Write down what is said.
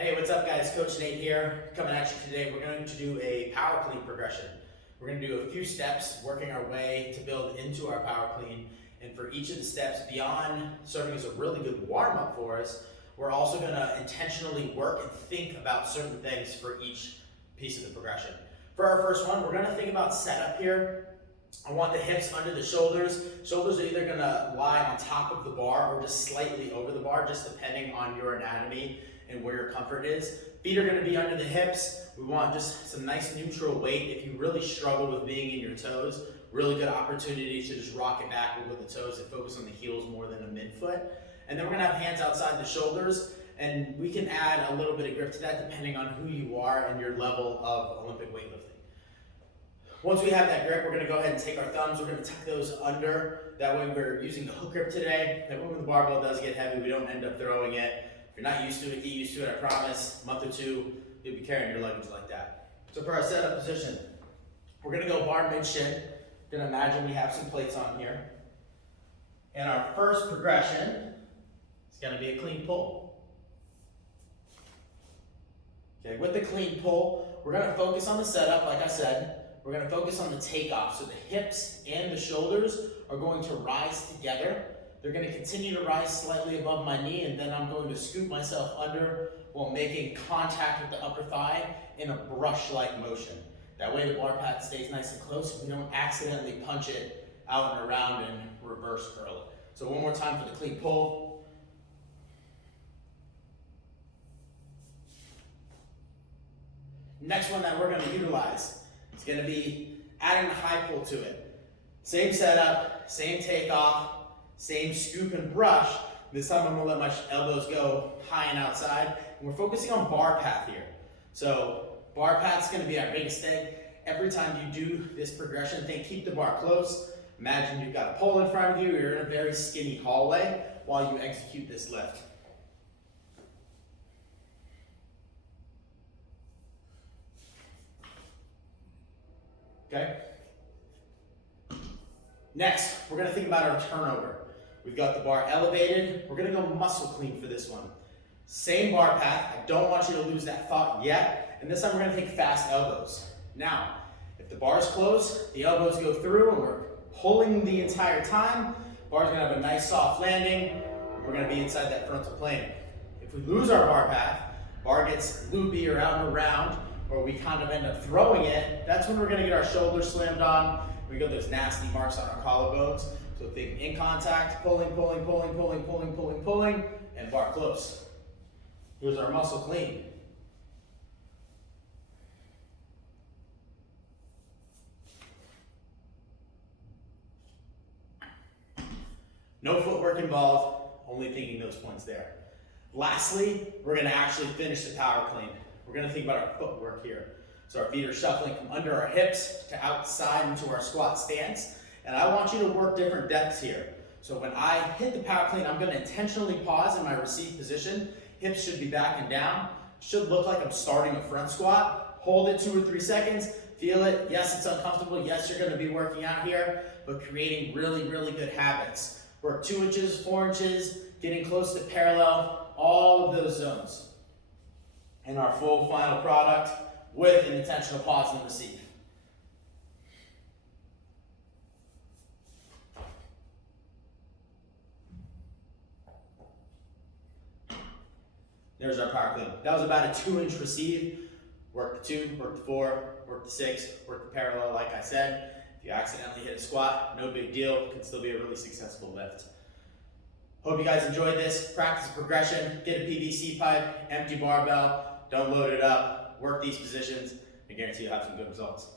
Hey, what's up guys? Coach Nate here, coming at you today. We're going to do a power clean progression. We're going to do a few steps, working our way to build into our power clean. And for each of the steps, beyond serving as a really good warm-up for us, we're also going to intentionally work and think about certain things for each piece of the progression. For our first one, we're going to think about setup here. I want the hips under the shoulders. Shoulders are either going to lie on top of the bar or just slightly over the bar, just depending on your anatomy and where your comfort is. Feet are going to be under the hips. We want just some nice neutral weight. If you really struggle with being in your toes, really good opportunity to just rock it backward with the toes and focus on the heels more than a midfoot. And then we're going to have hands outside the shoulders, and we can add a little bit of grip to that depending on who you are and your level of Olympic weightlifting. Once we have that grip, we're going to go ahead and take our thumbs. We're going to tuck those under. That way we're using the hook grip today. That way when the barbell does get heavy, we don't end up throwing it. If you're not used to it, get used to it, I promise. A month or two, you'll be carrying your luggage like that. So for our setup position, we're going to go bar mid-shin. You're going to imagine we have some plates on here. And our first progression is going to be a clean pull. Okay, with the clean pull, we're going to focus on the setup, like I said. We're going to focus on the takeoff. So the hips and the shoulders are going to rise together. They're going to continue to rise slightly above my knee, and then I'm going to scoop myself under while making contact with the upper thigh in a brush-like motion. That way the bar pad stays nice and close, and we don't accidentally punch it out and around and reverse curl it. So one more time for the clean pull. Next one that we're going to utilize is going to be adding the high pull to it. Same setup, same takeoff, same scoop and brush. This time I'm going to let my elbows go high and outside. And we're focusing on bar path here. So bar path is going to be our biggest thing. Every time you do this progression, keep the bar close. Imagine you've got a pole in front of you. You're in a very skinny hallway while you execute this lift. Okay? Next, we're going to think about our turnover. We've got the bar elevated. We're going to go muscle clean for this one. Same bar path. I don't want you to lose that thought yet. And this time we're going to take fast elbows. Now, if the bar is closed, the elbows go through and we're pulling the entire time. Bar's going to have a nice soft landing. And we're going to be inside that frontal plane. If we lose our bar path, bar gets loopy or out and around, or we kind of end up throwing it, that's when we're going to get our shoulders slammed on. We got those nasty marks on our collarbones. So think in contact, pulling, and bar close. Here's our muscle clean. No footwork involved, only thinking those points there. Lastly, we're going to actually finish the power clean. We're going to think about our footwork here. So our feet are shuffling from under our hips to outside into our squat stance. And I want you to work different depths here. So when I hit the power clean, I'm going to intentionally pause in my receive position. Hips should be back and down. Should look like I'm starting a front squat. Hold it 2 or 3 seconds. Feel it. Yes, it's uncomfortable. Yes, you're going to be working out here, but creating really, really good habits. Work 2 inches, 4 inches, getting close to parallel, all of those zones. And our full final product with an intentional pause and receive. There's our power clean. That was about a 2-inch receive. Work the 2, work the 4, work the 6, work the parallel like I said. If you accidentally hit a squat, no big deal. It can still be a really successful lift. Hope you guys enjoyed this. Practice progression, get a PVC pipe, empty barbell, don't load it up, work these positions. I guarantee you'll have some good results.